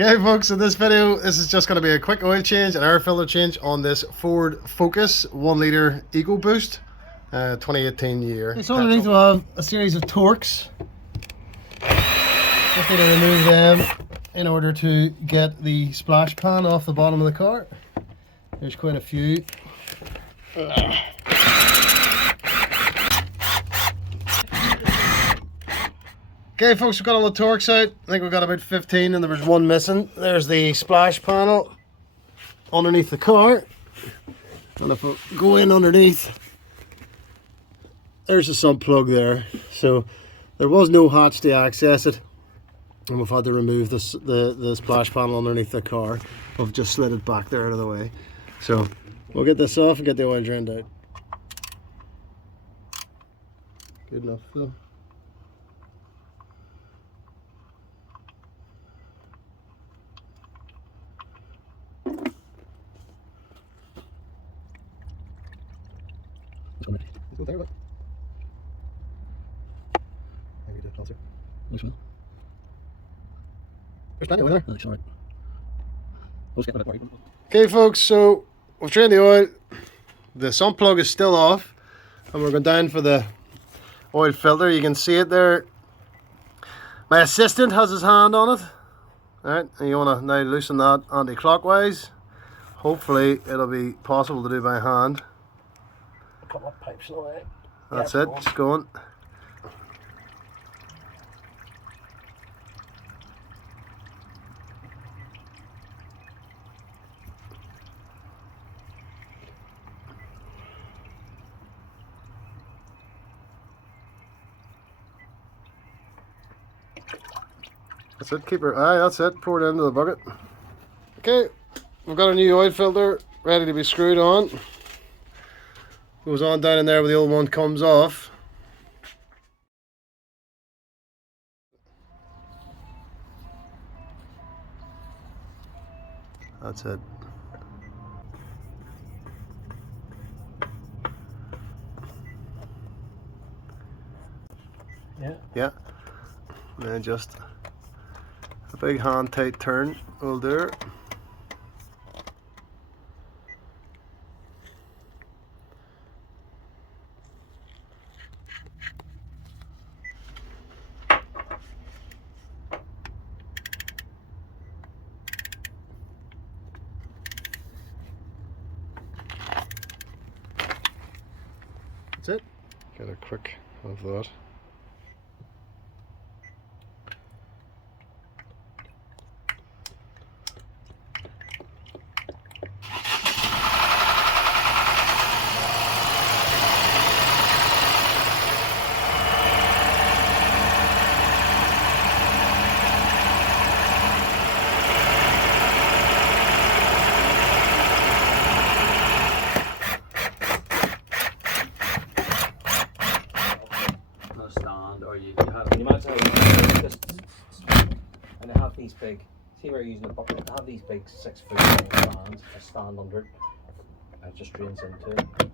Okay folks, in this video, this is just going to be a quick oil change and air filter change on this Ford Focus 1 litre Ecoboost 2018 year. So underneath we'll have a series of Torx. Just need to remove them in order to get the splash pan off the bottom of the car. There's quite a few. Okay folks, we've got all the Torx out. I think we've got about 15 and there was one missing. There's the splash panel underneath the car. And if I go in underneath, there's a sump plug there. So there was no hatch to access it. And we've had to remove the splash panel underneath the car. We've just slid it back there out of the way. So we'll get this off and get the oil drained out. Good enough though. Let's go there, look. Maybe do it closer. Looks well. There's plenty over there. That's alright. Okay folks, so we've drained the oil. The sump plug is still off and we're going down for the oil filter. You can see it there. My assistant has his hand on it. Alright, and you want to now loosen that anti-clockwise. Hopefully it'll be possible to do by hand. A couple of pipes in the way. That's it, just going. That's it, keep her eye, that's it, pour it into the bucket. Okay, we've got a new oil filter ready to be screwed on. Goes on down in there where the old one comes off. That's it. Yeah. And then just a big hand tight turn will do it. That's it. Get a quick of that. Or you have, can you imagine how you just, and they have these big, see where you're using a bucket, they have these big 6 foot long stands, a stand under it, and it just drains into it.